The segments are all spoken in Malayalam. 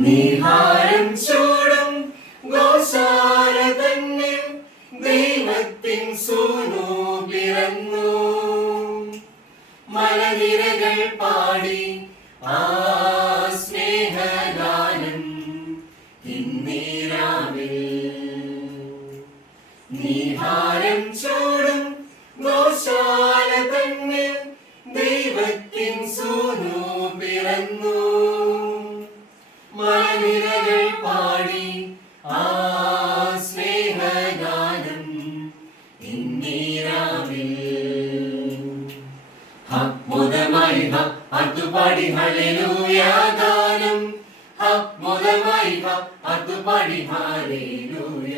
നീഹാരം ചൂടും ഗോശാല തന്നെ ദൈവത്തിൻ സൂനു പിറന്നു. മലനിരകൾ പാടി ആ സ്നേഹഗാനം ഇന്നീരാവിൽ. നീഹാരം ചൂടും ഗോശാല തന്നെ ദൈവത്തിൻ സൂനു പിറന്നു. മലനിരകൾ പാടി ആ സ്നേഹഗാനം ഇന്നീരാവിൽ. മുതമായി അതുപാടി ഹല്ലേലൂയ ഗാനം. മുതമായി അതുപാടി ഹല്ലേലൂയ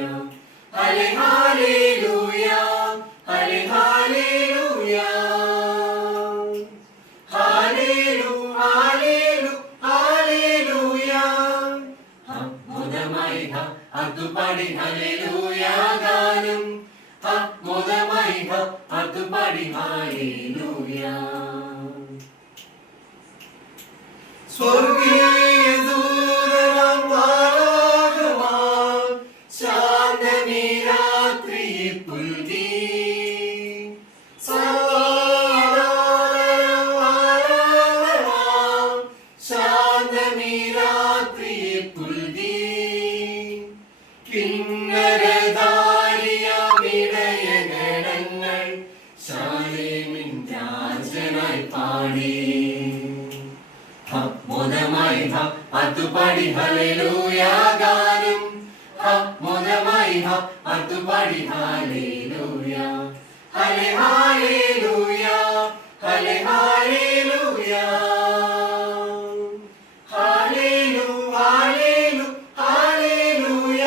ഹല്ലെ ഹല്ലേലൂയ ഹല്ലെ ഹല്ലേലൂയ ഹല്ലേലൂ ഹല്ലേലൂ ഹല്ലേലൂയ. മുതമായി അതുപാടി ഹല്ലേലൂയ ഗാനം. മുതമായി അതുപാടി ഹല്ലേലൂയ. സ്വർഗീയ ദൂതനാം മാലാഖമാർ ശാന്തമീ രാത്രിയെ പുൽകി. ശാന്തമീ രാത്രിയെ പുൽകി. കിന്നരധാരിയാമിടയഗണങ്ങൾ ശാലേമിൻ രാജനായി പാടി. മുതമായി അതുപാടി ഹല്ലേലൂയ ഗാനം. മുതമായി അതുപാടി ഹല്ലേലൂയ ഹല്ലെ ഹല്ലേലൂയ ഹല്ലെ ഹല്ലേലൂയ ഹല്ലേലൂ ഹല്ലേലൂ ഹല്ലേലൂയ.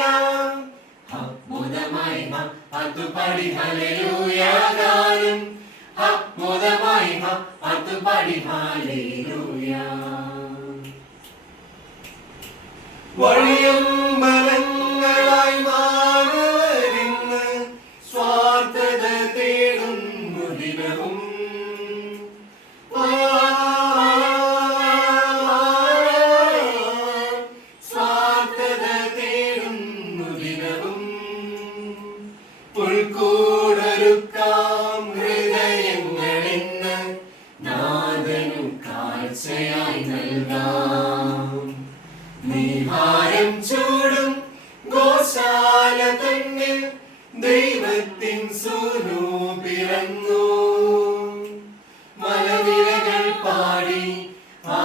മുതമായി അതുപാടി ഹല്ലേലൂയ ഗാനം. മുതമായി അതുപാടി ഹല്ലേലൂയ. വഴിയമ്പലങ്ങളായി മാനവരിന്ന് സ്വാർത്ഥത തേടുന്നു ദിനവും. സ്വാർത്ഥത തേടുന്നു ദിനവും. പുൽക്കൂടൊരുക്കാം ഹൃദയങ്ങളിന്ന് നാഥനു കാഴ്ചയായി നൽകാം. നീഹാരം ചൂടും ഗോശാല തന്നെ ദൈവത്തിൻ സൂനു പിറന്നു. മലനിരകൾ പാടി ആ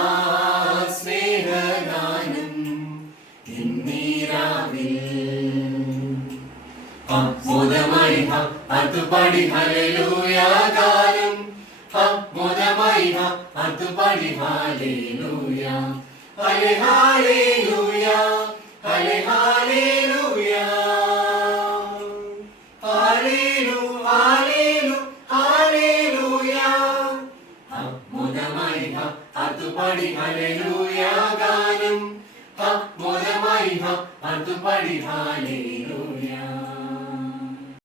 സ്നേഹഗാനം ഇന്നീരാവിൽ. മുതമായി അതുപാടി ഹല്ലേലൂയ ഗാനം. മുതമായി അതുപാടി ഹല്ലേലൂയ ഹല്ലെ ഹല്ലേലൂയ ഹല്ലെ ഹല്ലേലൂയ ഹല്ലേലൂ ഹല്ലേലൂ ഹല്ലേലൂയ. മുതമായി അതുപാടി ഹല്ലേലൂയ ഗാനം. മുതമായി അതുപാടി ഹല്ലേലൂയ